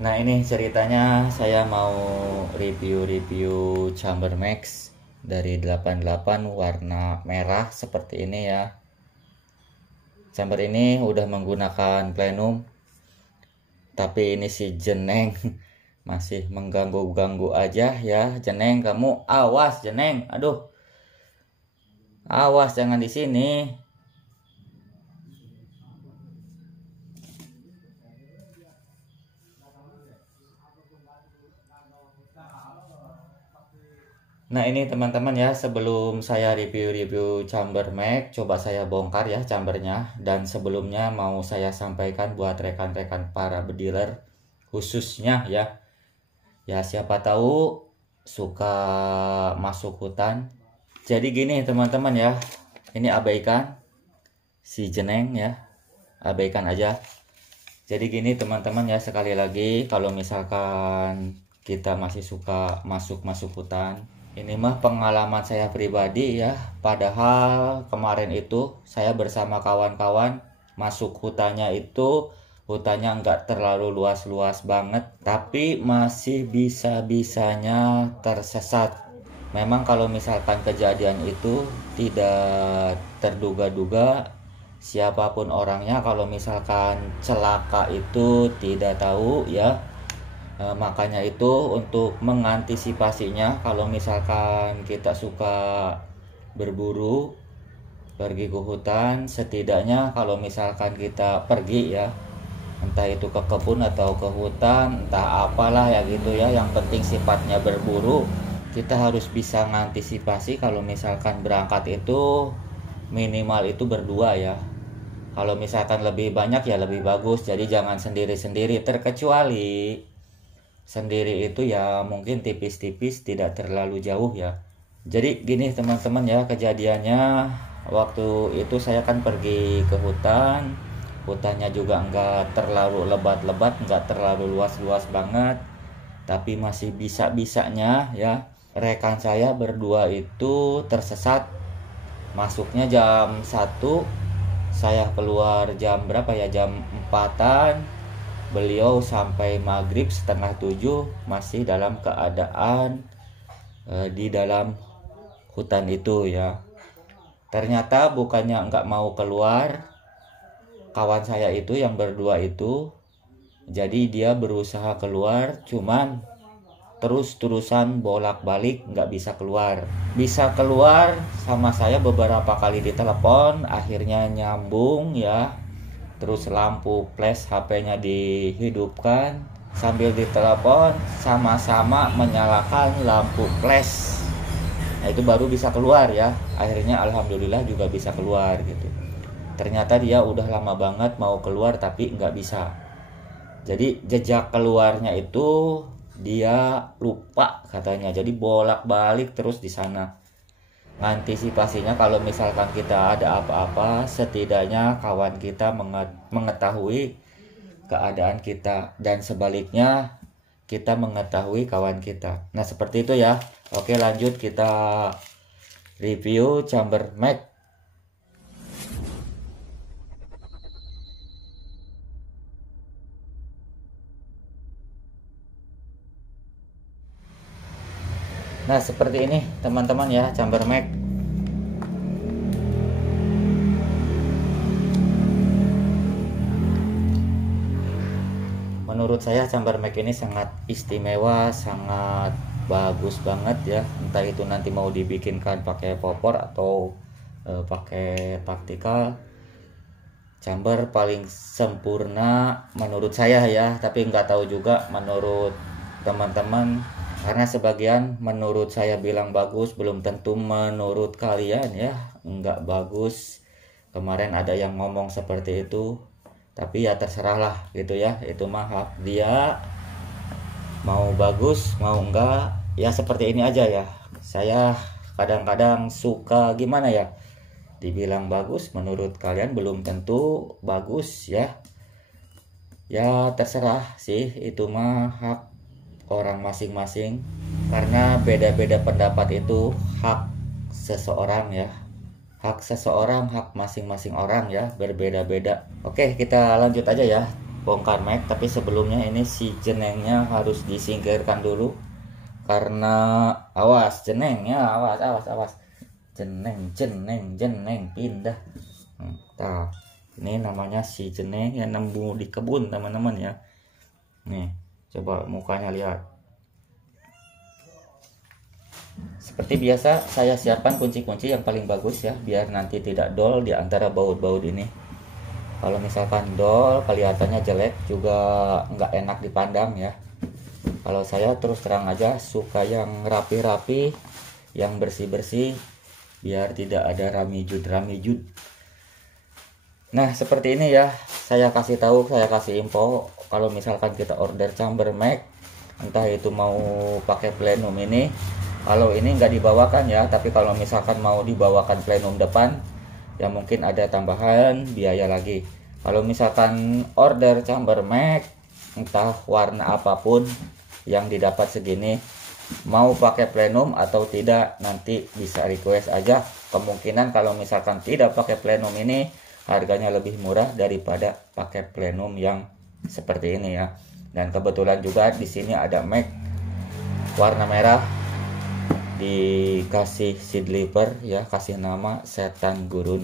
Nah ini ceritanya saya mau review Chamber Max dari 88 warna merah seperti ini ya. Chamber ini udah menggunakan plenum, tapi ini si Jeneng masih mengganggu-ganggu aja ya. Jeneng, kamu awas Jeneng, aduh, awas jangan di sini. Nah ini teman-teman ya, sebelum saya review Chamber Max, coba saya bongkar ya chambernya. Dan sebelumnya mau saya sampaikan buat rekan-rekan para bediler khususnya ya, siapa tahu suka masuk hutan. Jadi gini teman-teman ya, ini abaikan si Jeneng ya, abaikan aja. Jadi gini teman-teman ya, sekali lagi kalau misalkan kita masih suka masuk hutan, ini mah pengalaman saya pribadi ya. Padahal kemarin itu saya bersama kawan-kawan masuk hutannya itu, hutannya nggak terlalu luas-luas banget, tapi masih bisa-bisanya tersesat. Memang kalau misalkan kejadian itu tidak terduga-duga siapapun orangnya, kalau misalkan celaka itu tidak tahu ya. Makanya itu untuk mengantisipasinya, kalau misalkan kita suka berburu, pergi ke hutan, setidaknya kalau misalkan kita pergi ya, entah itu ke kebun atau ke hutan, entah apalah ya gitu ya, yang penting sifatnya berburu, kita harus bisa mengantisipasi. Kalau misalkan berangkat itu minimal itu berdua ya. Kalau misalkan lebih banyak ya lebih bagus, jadi jangan sendiri-sendiri, terkecuali sendiri itu ya mungkin tipis-tipis, tidak terlalu jauh ya. Jadi gini teman-teman ya, kejadiannya waktu itu saya kan pergi ke hutan. Hutannya juga enggak terlalu lebat-lebat, enggak terlalu luas-luas banget, tapi masih bisa-bisanya ya. Rekan saya berdua itu tersesat. Masuknya jam 1, saya keluar jam berapa ya, jam 4-an. Beliau sampai maghrib setengah 7 masih dalam keadaan di dalam hutan itu ya. Ternyata bukannya nggak mau keluar, kawan saya itu yang berdua itu, jadi dia berusaha keluar, cuman terus-terusan bolak-balik nggak bisa keluar. Bisa keluar sama saya beberapa kali ditelepon, akhirnya nyambung ya. Terus lampu flash HP-nya dihidupkan, sambil ditelepon sama-sama menyalakan lampu flash. Nah itu baru bisa keluar ya. Akhirnya alhamdulillah juga bisa keluar gitu. Ternyata dia udah lama banget mau keluar tapi nggak bisa. Jadi jejak keluarnya itu dia lupa katanya. Jadi bolak-balik terus di sana. Antisipasinya kalau misalkan kita ada apa-apa, setidaknya kawan kita mengetahui keadaan kita, dan sebaliknya kita mengetahui kawan kita. Nah seperti itu ya. Oke lanjut, kita review Chamber Max. Nah seperti ini teman-teman ya, Chamber Max. Menurut saya Chamber Max ini sangat istimewa, sangat bagus banget ya. Entah itu nanti mau dibikinkan pakai popor atau pakai taktikal, chamber paling sempurna menurut saya ya. Tapi nggak tahu juga menurut teman-teman, karena sebagian menurut saya bilang bagus, belum tentu menurut kalian ya nggak bagus. Kemarin ada yang ngomong seperti itu, tapi ya terserah lah gitu ya, itu mah hak dia, mau bagus mau enggak ya, seperti ini aja ya. Saya kadang-kadang suka gimana ya, dibilang bagus, menurut kalian belum tentu bagus ya. Ya terserah sih, itu mah hak orang masing-masing, karena beda-beda pendapat itu hak seseorang ya. hak seseorang, hak masing-masing orang ya, berbeda-beda. Oke, kita lanjut aja ya, bongkar mic. Tapi sebelumnya ini si jenengnya harus disingkirkan dulu, karena awas jenengnya, awas jeneng pindah. Nah, ini namanya si jeneng yang nemu di kebun teman-teman ya. Nih, coba mukanya lihat. Seperti biasa, saya siapkan kunci-kunci yang paling bagus ya, biar nanti tidak dol di antara baut-baut ini. Kalau misalkan dol, kelihatannya jelek, juga nggak enak dipandang ya. Kalau saya terus terang aja suka yang rapi-rapi, yang bersih-bersih, biar tidak ada ramijut. Nah, seperti ini ya, saya kasih info, kalau misalkan kita order chamber mic, entah itu mau pakai plenum ini, kalau ini nggak dibawakan ya, tapi kalau misalkan mau dibawakan plenum depan, ya mungkin ada tambahan biaya lagi. Kalau misalkan order chamber mic, entah warna apapun yang didapat segini, mau pakai plenum atau tidak, nanti bisa request aja. Kemungkinan kalau misalkan tidak pakai plenum ini, harganya lebih murah daripada pakai plenum yang seperti ini ya. Dan kebetulan juga di sini ada mic warna merah, dikasih seed leaper ya, kasih nama setan gurun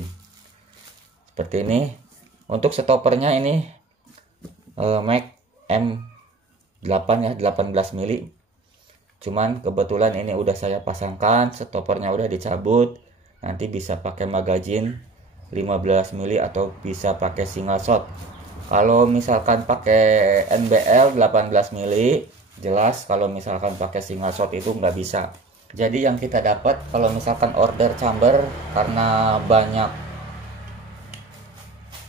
seperti ini. Untuk stoppernya ini mic M8 ya, 18 mili. Cuman kebetulan ini udah saya pasangkan, stoppernya udah dicabut. Nanti bisa pakai magazine 15 mili atau bisa pakai single shot. Kalau misalkan pakai NBL 18 mili, jelas. Kalau misalkan pakai single shot itu nggak bisa. Jadi yang kita dapat kalau misalkan order chamber, karena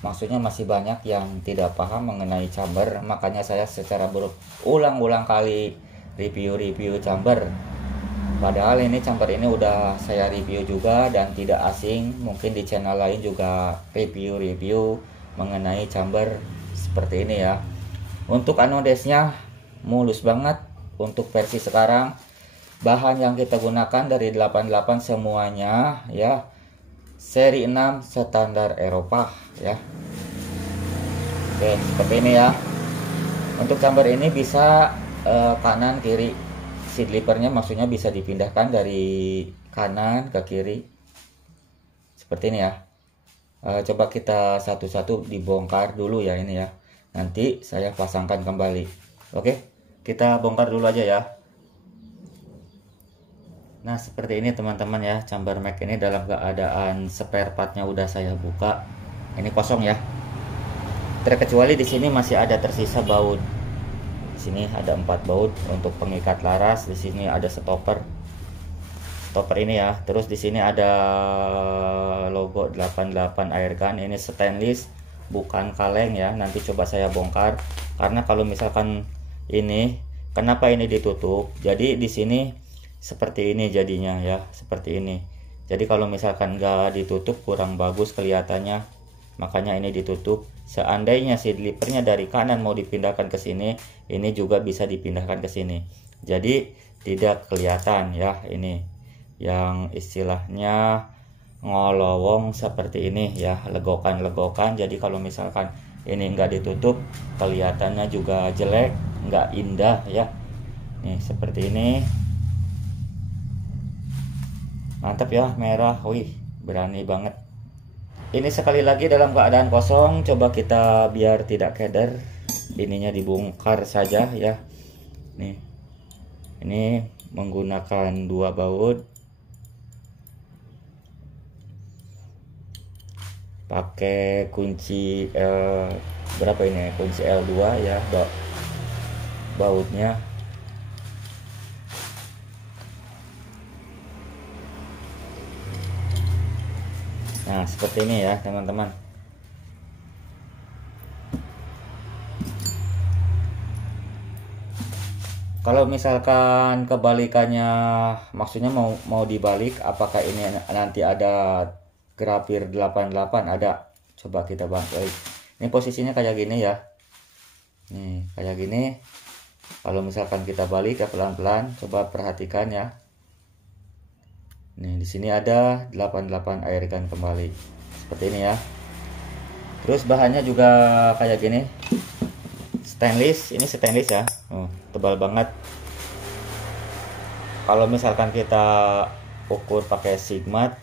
maksudnya masih banyak yang tidak paham mengenai chamber, makanya saya secara berulang-ulang kali review chamber. Padahal ini chamber ini udah saya review juga dan tidak asing, mungkin di channel lain juga review mengenai chamber seperti ini ya. Untuk anodesnya mulus banget. Untuk versi sekarang, bahan yang kita gunakan dari 88 semuanya ya, seri 6 standar Eropa ya. Oke, seperti ini ya. Untuk chamber ini bisa kanan kiri, seat leapernya maksudnya bisa dipindahkan dari kanan ke kiri seperti ini ya. Coba kita satu-satu dibongkar dulu ya ini ya, nanti saya pasangkan kembali. Oke, kita bongkar dulu aja ya. Nah, seperti ini teman-teman ya, chamber mic ini dalam keadaan spare partnya udah saya buka. Ini kosong ya, terkecuali di sini masih ada tersisa baut. Di sini ada 4 baut untuk pengikat laras. Di sini ada stopper ini ya. Terus di sini ada logo 88 airgun. Ini stainless, bukan kaleng ya. Nanti coba saya bongkar, karena kalau misalkan ini, kenapa ini ditutup? Jadi di sini seperti ini jadinya ya, seperti ini. Jadi kalau misalkan nggak ditutup kurang bagus kelihatannya, makanya ini ditutup. Seandainya seat leapernya dari kanan mau dipindahkan ke sini, ini juga bisa dipindahkan ke sini. Jadi tidak kelihatan ya, ini yang istilahnya ngolowong seperti ini ya, legokan. Jadi kalau misalkan ini nggak ditutup, kelihatannya juga jelek, nggak indah ya. Nih seperti ini. Mantap ya, merah. Wih, berani banget. Ini sekali lagi dalam keadaan kosong. Coba kita biar tidak keder, ininya dibongkar saja ya. Nih, ini menggunakan 2 baut, pakai kunci berapa ini, kunci L2 ya bautnya. Nah seperti ini ya teman-teman. Kalau misalkan kebalikannya, maksudnya mau dibalik, apakah ini nanti ada grafir 88? Ada. Coba kita balik. Ini posisinya kayak gini ya. Nih kayak gini. Kalau misalkan kita balik ya pelan-pelan, coba perhatikan ya. Nih di sini ada 88 airgun kembali seperti ini ya. Terus bahannya juga kayak gini, stainless. Ini stainless ya, tebal banget. Kalau misalkan kita ukur pakai Sigmat,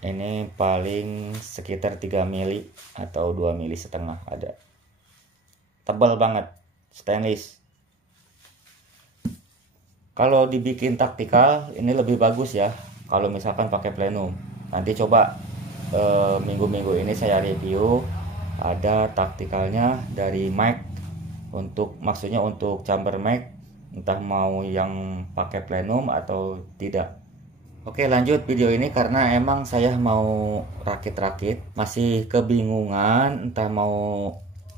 ini paling sekitar 3 mili atau 2 mili setengah ada. Tebal banget, stainless. Kalau dibikin taktikal ini lebih bagus ya, kalau misalkan pakai plenum. Nanti coba minggu-minggu ini saya review, ada taktikalnya dari Mac, untuk maksudnya untuk chamber Mac, entah mau yang pakai plenum atau tidak. Oke, lanjut video ini karena emang saya mau rakit-rakit, masih kebingungan entah mau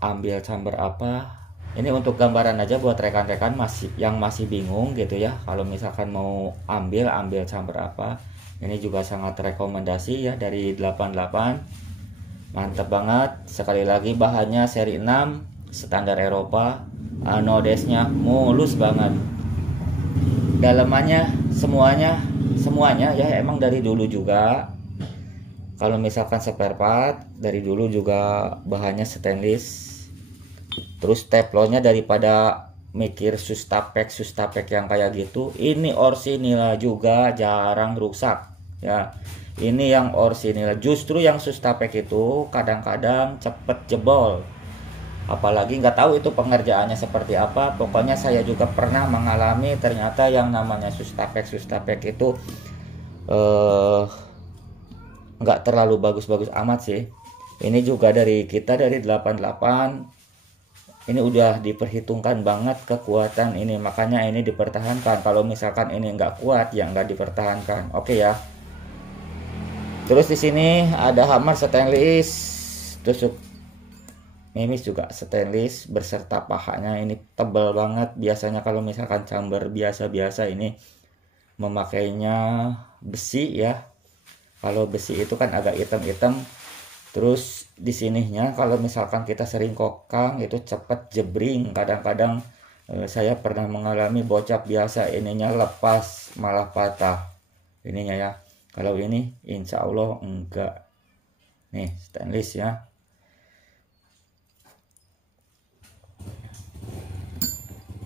ambil chamber apa. Ini untuk gambaran aja buat rekan-rekan yang masih bingung gitu ya, kalau misalkan mau ambil chamber apa. Ini juga sangat rekomendasi ya, dari 88, mantap banget. Sekali lagi bahannya seri 6 standar Eropa, anodesnya mulus banget, dalamannya semuanya ya emang dari dulu juga. Kalau misalkan spare part dari dulu juga bahannya stainless. Terus teflonnya, daripada mikir Sustapek yang kayak gitu, ini orsinil juga jarang rusak ya. Ini yang orsinil, justru yang Sustapek itu kadang-kadang cepet jebol, apalagi nggak tahu itu pengerjaannya seperti apa. Pokoknya saya juga pernah mengalami, ternyata yang namanya Sustapek itu nggak terlalu bagus-bagus amat sih. Ini juga dari kita dari 88, ini udah diperhitungkan banget kekuatan ini, makanya ini dipertahankan. Kalau misalkan ini nggak kuat ya nggak dipertahankan. Oke ya. Terus di sini ada hammer stainless, tusuk mimis juga stainless berserta pahanya. Ini tebal banget. Biasanya kalau misalkan chamber biasa-biasa ini memakainya besi ya. Kalau besi itu kan agak hitam-hitam. Terus di sininya kalau misalkan kita sering kokang itu cepet jebring. Kadang-kadang saya pernah mengalami bocap biasa ininya lepas malah patah ininya ya. Kalau ini insya Allah enggak. Nih stainless ya.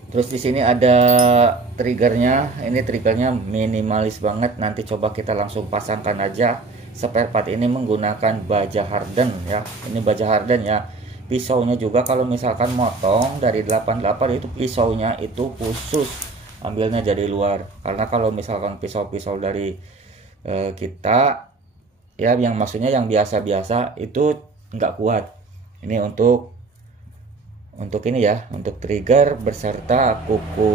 Terus di sini ada triggernya. Ini triggernya minimalis banget. Nanti coba kita langsung pasangkan aja. Spare part ini menggunakan baja harden ya. Ini baja harden ya. Pisaunya juga kalau misalkan motong dari 88 itu pisaunya itu khusus ambilnya jadi luar. Karena kalau misalkan pisau-pisau dari kita ya, yang maksudnya yang biasa-biasa itu nggak kuat. Ini untuk ini ya, untuk trigger beserta kuku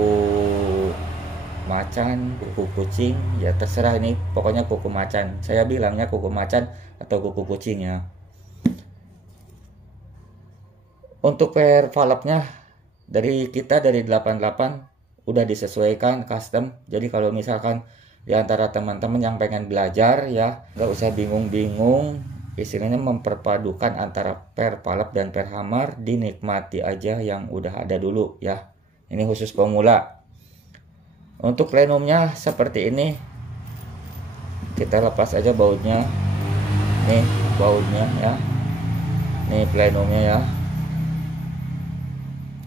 macan, kuku kucing ya, terserah. Ini pokoknya kuku macan, saya bilangnya kuku macan atau kuku kucing ya. Untuk pair valve-nya dari kita dari 88 udah disesuaikan custom. Jadi kalau misalkan di antara teman-teman yang pengen belajar ya, nggak usah bingung-bingung, istilahnya memperpadukan antara pair valve dan pair hammer, dinikmati aja yang udah ada dulu ya. Ini khusus pemula. Untuk plenumnya seperti ini, kita lepas aja bautnya. Nih bautnya ya, nih plenumnya ya.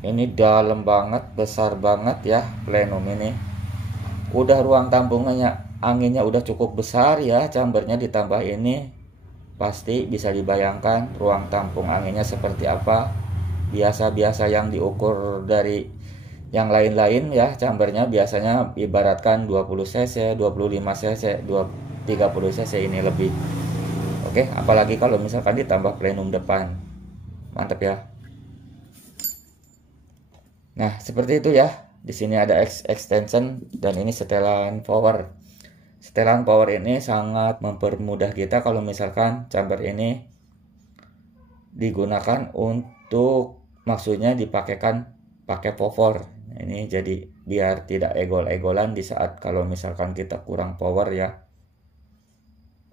Ini dalam banget, besar banget ya plenum ini. Udah ruang tampungnya, anginnya udah cukup besar ya, chambernya ditambah ini, pasti bisa dibayangkan ruang tampung anginnya seperti apa. Biasa-biasa yang diukur dari yang lain-lain ya, chambernya biasanya ibaratkan 20 cc, 25 cc, 30 cc, ini lebih. Oke, apalagi kalau misalkan ditambah plenum depan. Mantap ya. Nah, seperti itu ya. Di sini ada extension dan ini setelan power. Setelan power ini sangat mempermudah kita kalau misalkan chamber ini digunakan untuk, maksudnya dipakaikan pakai power. Ini jadi biar tidak egol-egolan di saat kalau misalkan kita kurang power ya.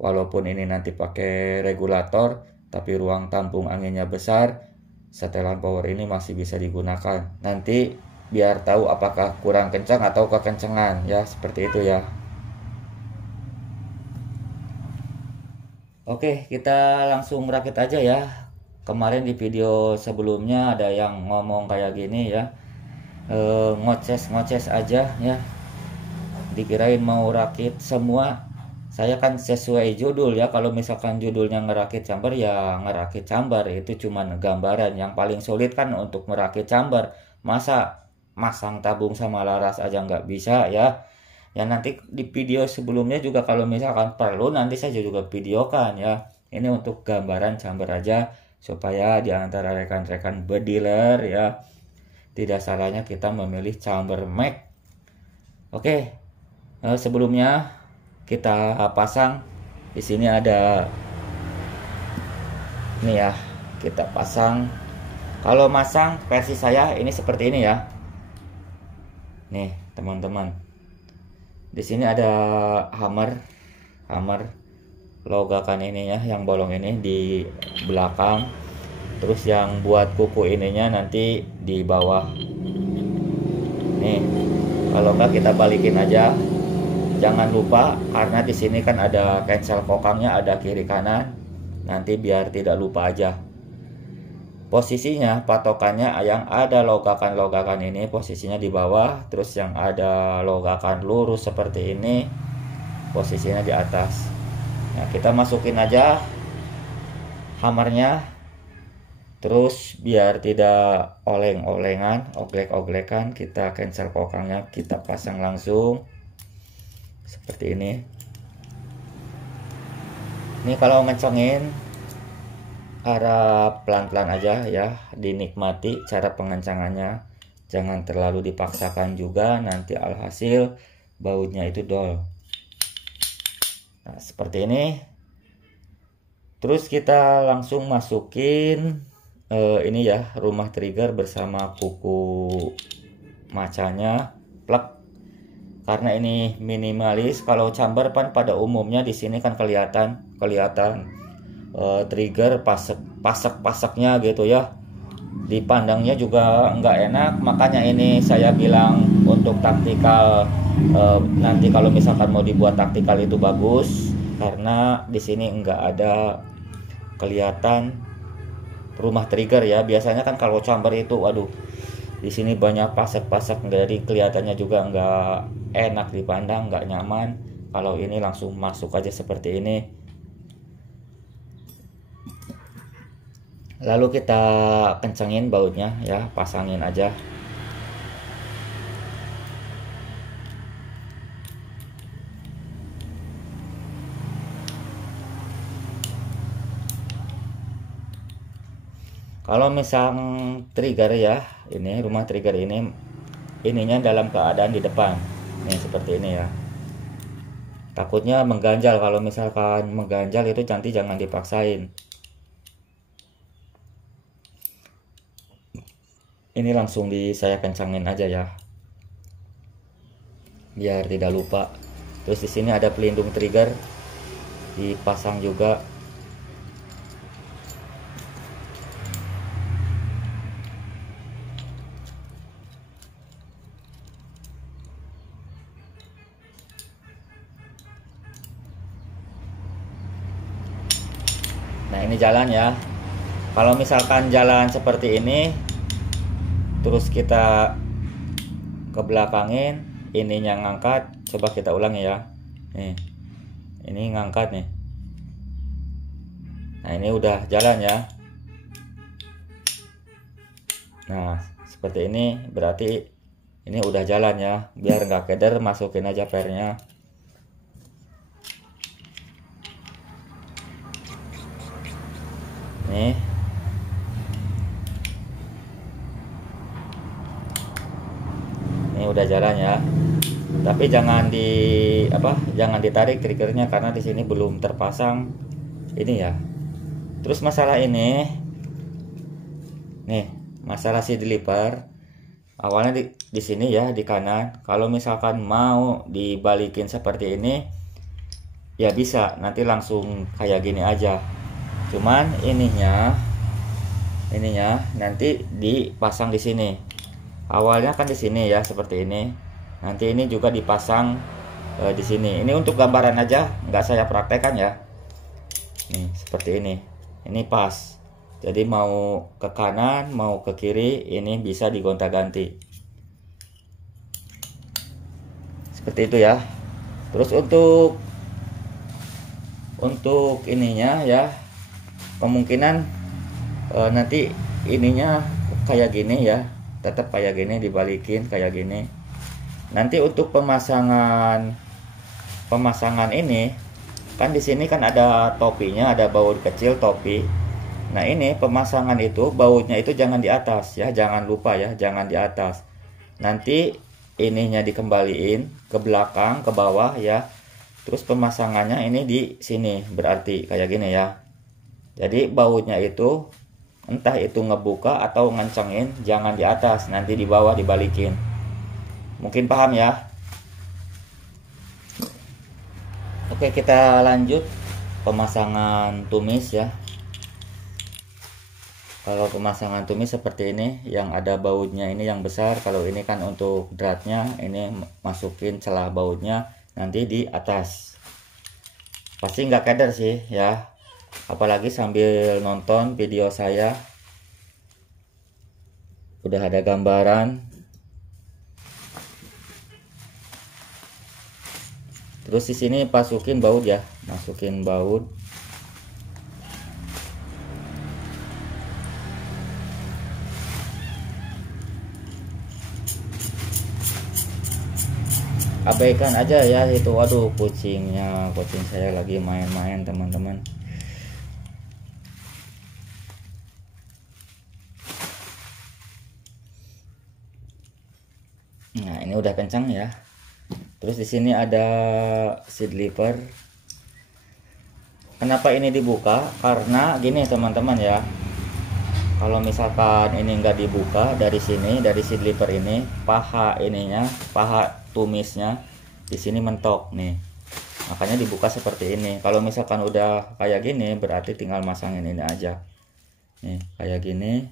Walaupun ini nanti pakai regulator, tapi ruang tampung anginnya besar, setelan power ini masih bisa digunakan. Nanti biar tahu apakah kurang kencang atau kekencengan ya, seperti itu ya. Oke, kita langsung rakit aja ya. Kemarin di video sebelumnya ada yang ngomong kayak gini ya, ngoces aja ya, dikirain mau rakit semua. Saya kan sesuai judul ya, kalau misalkan judulnya ngerakit chamber ya ngerakit chamber, itu cuman gambaran. Yang paling sulit kan untuk merakit chamber, masa masang tabung sama laras aja nggak bisa ya. Ya nanti di video sebelumnya juga kalau misalkan perlu nanti saya juga videokan ya. Ini untuk gambaran chamber aja supaya di antara rekan-rekan bediler ya tidak salahnya kita memilih chamber Mac. Oke, sebelumnya kita pasang. Di sini ada ini ya, kita pasang. Kalau masang versi saya ini seperti ini ya. Nih teman-teman. Di sini ada hammer logakan ininya, yang bolong ini di belakang. Terus yang buat kuku ininya nanti di bawah. Nih, kalau enggak kita balikin aja. Jangan lupa karena di sini kan ada cancel kokangnya, ada kiri kanan. Nanti biar tidak lupa aja. Posisinya patokannya yang ada logakan ini posisinya di bawah, terus yang ada logakan lurus seperti ini posisinya di atas. Nah, kita masukin aja hammernya, terus biar tidak oleng-olengan, oglek-oglekan, kita cancel kokangnya, kita pasang langsung seperti ini. Ini kalau ngencengin harap pelan-pelan aja ya, dinikmati cara pengencangannya, jangan terlalu dipaksakan juga, nanti alhasil bautnya itu dol. Nah, seperti ini. Terus kita langsung masukin ini ya, rumah trigger bersama kuku macanya, plug. Karena ini minimalis, kalau chamber pan pada umumnya di sini kan kelihatan trigger pasek-paseknya gitu ya, dipandangnya juga nggak enak. Makanya ini saya bilang untuk taktikal, nanti kalau misalkan mau dibuat taktikal itu bagus, karena di sini nggak ada kelihatan rumah trigger ya. Biasanya kan kalau chamber itu waduh, di sini banyak pasek-pasek, jadi kelihatannya juga nggak enak dipandang, nggak nyaman. Kalau ini langsung masuk aja seperti ini. Lalu kita kencengin bautnya ya, pasangin aja. Kalau misal trigger ya, ini rumah trigger ininya dalam keadaan di depan. Nih seperti ini ya. Takutnya mengganjal, kalau misalkan mengganjal itu nanti jangan dipaksain. Ini langsung saya kencangin aja ya, biar tidak lupa. Terus di sini ada pelindung trigger, dipasang juga. Nah ini jalan ya. Kalau misalkan jalan seperti ini, terus kita ke belakangin, ininya ngangkat. Coba kita ulangi ya. Nih, ini ngangkat nih. Nah ini udah jalan ya. Nah seperti ini berarti ini udah jalan ya. Biar nggak keder, masukin aja pernya. Nih. Ini udah jalan ya. Tapi jangan jangan ditarik triggernya karena di sini belum terpasang ini ya. Terus masalah ini nih, masalah si deliver awalnya di sini ya, di kanan. Kalau misalkan mau dibalikin seperti ini ya bisa, nanti langsung kayak gini aja. Cuman ininya nanti dipasang di sini. Awalnya kan di sini ya seperti ini. Nanti ini juga dipasang di sini. Ini untuk gambaran aja, nggak saya praktekkan ya. Nih seperti ini pas. Jadi mau ke kanan mau ke kiri ini bisa digonta-ganti seperti itu ya. Terus untuk ininya ya, kemungkinan nanti ininya kayak gini ya, tetap kayak gini, dibalikin kayak gini. Nanti untuk pemasangan ini kan di sini kan ada topinya, ada baut kecil topi. Nah ini pemasangan itu bautnya itu jangan di atas ya, jangan lupa ya, jangan di atas. Nanti ininya dikembaliin ke belakang, ke bawah ya. Terus pemasangannya ini di sini, berarti kayak gini ya. Jadi bautnya itu entah itu ngebuka atau ngancengin, jangan di atas, nanti di bawah dibalikin. Mungkin paham ya. Oke, kita lanjut pemasangan tumis ya. Kalau pemasangan tumis seperti ini, yang ada bautnya ini yang besar. Kalau ini kan untuk dratnya, ini masukin celah bautnya nanti di atas. Pasti nggak keder sih ya, apalagi sambil nonton video saya udah ada gambaran. Terus di sini masukin baut ya, masukin baut. Abaikan aja ya itu. Waduh, kucing saya lagi main-main teman-teman. Nah ini udah kencang ya. Terus di sini ada seat lever. Kenapa ini dibuka? Karena gini teman-teman ya, kalau misalkan ini enggak dibuka dari sini, dari seat lever ini, paha ininya, paha tumisnya di sini mentok nih. Makanya dibuka seperti ini. Kalau misalkan udah kayak gini, berarti tinggal masangin ini aja. Nih, kayak gini.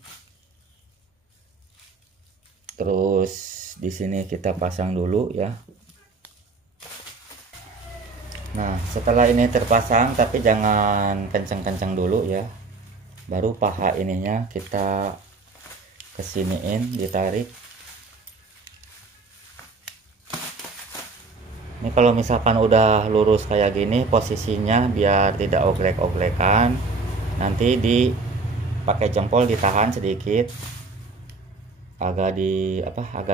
Terus di sini kita pasang dulu ya. Nah, setelah ini terpasang, tapi jangan kencang-kencang dulu ya. Baru paha ininya kita kesiniin, ditarik. Ini kalau misalkan udah lurus kayak gini, posisinya biar tidak oglek-oglekan, nanti pakai jempol ditahan sedikit, agak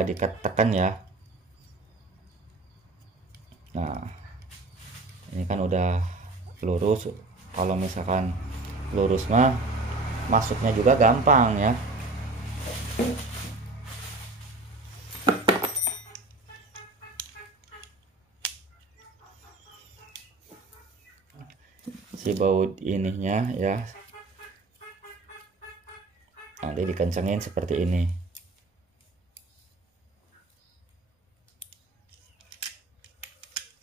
ditekan ya. Nah ini kan udah lurus. Kalau misalkan lurus mah masuknya juga gampang ya. Si baut ininya ya, nanti dikencengin seperti ini.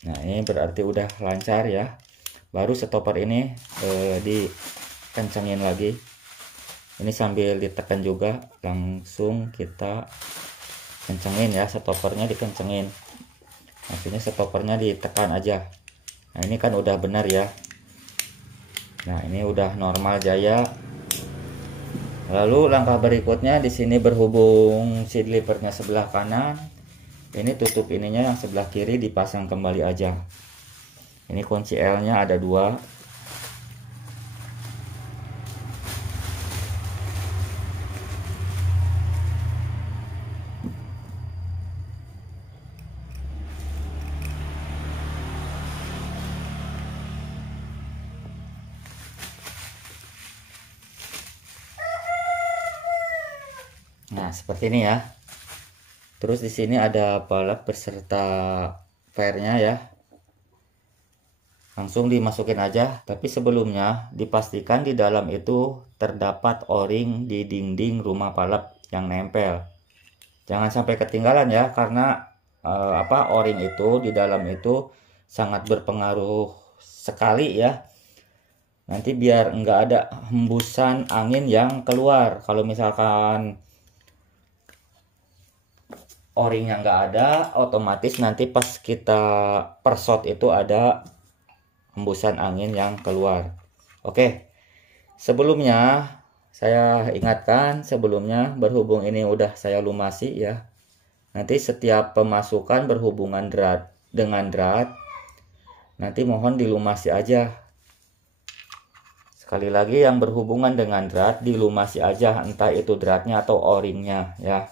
Nah ini berarti udah lancar ya. Baru stopper ini dikencengin lagi. Ini sambil ditekan juga, langsung kita kencengin ya, stoppernya dikencengin. Maksudnya stoppernya ditekan aja. Nah ini kan udah benar ya. Nah ini udah normal jaya. Lalu langkah berikutnya di sini berhubung seat levernya sebelah kanan, ini tutup ininya yang sebelah kiri dipasang kembali aja. Ini kunci L-nya ada 2. Nah, seperti ini ya. Terus di sini ada balap beserta fairnya ya. Langsung dimasukin aja, tapi sebelumnya dipastikan di dalam itu terdapat o-ring di dinding rumah balap yang nempel. Jangan sampai ketinggalan ya, karena o-ring itu di dalam itu sangat berpengaruh sekali ya. Nanti biar enggak ada hembusan angin yang keluar. Kalau misalkan o-ringnya nggak ada, otomatis nanti pas kita persot itu ada hembusan angin yang keluar. Oke, sebelumnya saya ingatkan, sebelumnya berhubung ini udah saya lumasi ya. Nanti setiap pemasukan berhubungan dengan drat, nanti mohon dilumasi aja. Sekali lagi, yang berhubungan dengan drat dilumasi aja, entah itu dratnya atau o-ringnya ya.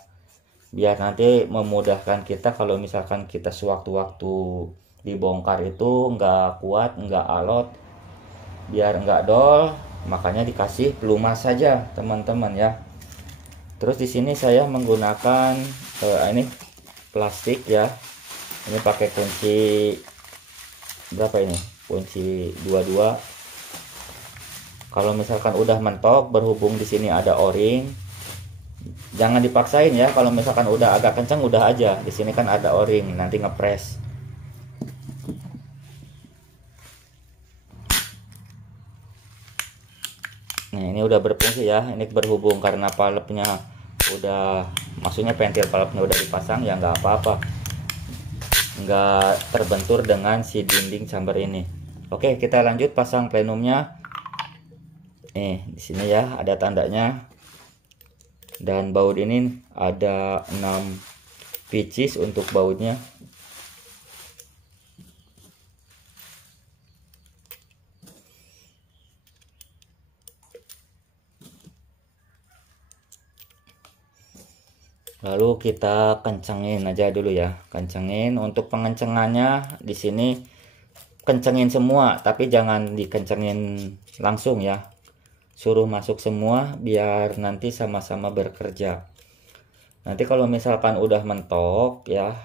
Biar nanti memudahkan kita kalau misalkan kita sewaktu-waktu dibongkar itu nggak kuat, nggak alot, biar nggak dol, makanya dikasih pelumas saja teman-teman ya. Terus di sini saya menggunakan ini plastik ya. Ini pakai kunci berapa ini? Kunci 22. Kalau misalkan udah mentok, berhubung di sini ada o-ring, jangan dipaksain ya. Kalau misalkan udah agak kencang udah aja. Di sini kan ada o-ring, nanti ngepres. Nah, ini udah berfungsi ya. Ini berhubung karena valve-nya udah, maksudnya pentil valve-nya udah dipasang ya, nggak apa-apa. Nggak terbentur dengan si dinding chamber ini. Oke, kita lanjut pasang plenumnya. Di sini ya ada tandanya. Dan baut ini ada 6 pieces untuk bautnya. Lalu kita kencengin aja dulu ya, kencengin. Untuk pengencengannya di sini kencengin semua, tapi jangan dikencengin langsung ya. Suruh masuk semua biar nanti sama-sama bekerja. Nanti kalau misalkan udah mentok ya,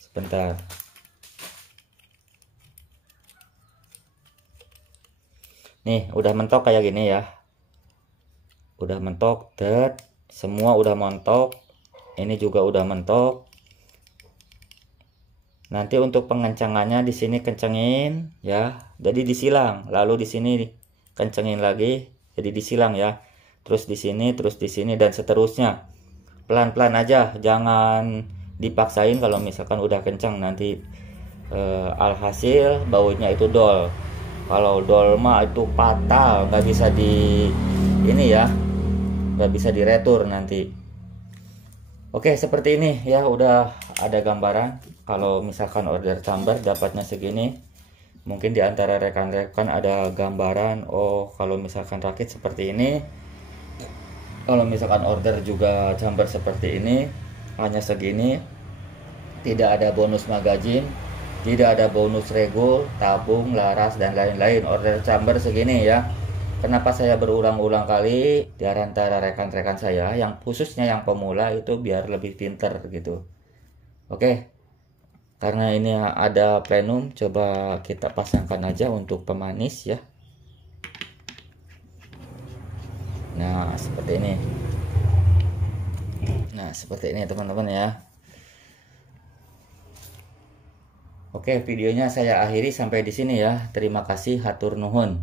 sebentar. Nih, udah mentok kayak gini ya. Udah mentok, semua udah mentok. Ini juga udah mentok. Nanti untuk pengencangannya di sini kencengin ya. Jadi disilang, lalu di sini kencengin lagi, jadi disilang ya. Terus di sini dan seterusnya. Pelan-pelan aja, jangan dipaksain. Kalau misalkan udah kencang nanti alhasil bautnya itu dol. Kalau dol mah itu fatal, nggak bisa ini ya, nggak bisa diretur nanti. Oke, seperti ini ya, udah ada gambaran. Kalau misalkan order chamber dapatnya segini. Mungkin di antara rekan-rekan ada gambaran, oh kalau misalkan rakit seperti ini, kalau misalkan order juga chamber seperti ini, hanya segini, tidak ada bonus magazine, tidak ada bonus regul, tabung, laras, dan lain-lain. Order chamber segini ya. Kenapa saya berulang-ulang kali di antara rekan-rekan saya, yang khususnya yang pemula itu biar lebih pinter gitu. Oke. Karena ini ada plenum, coba kita pasangkan aja untuk pemanis ya. Nah, seperti ini. Nah, seperti ini teman-teman ya. Oke, videonya saya akhiri sampai di sini ya. Terima kasih, hatur nuhun.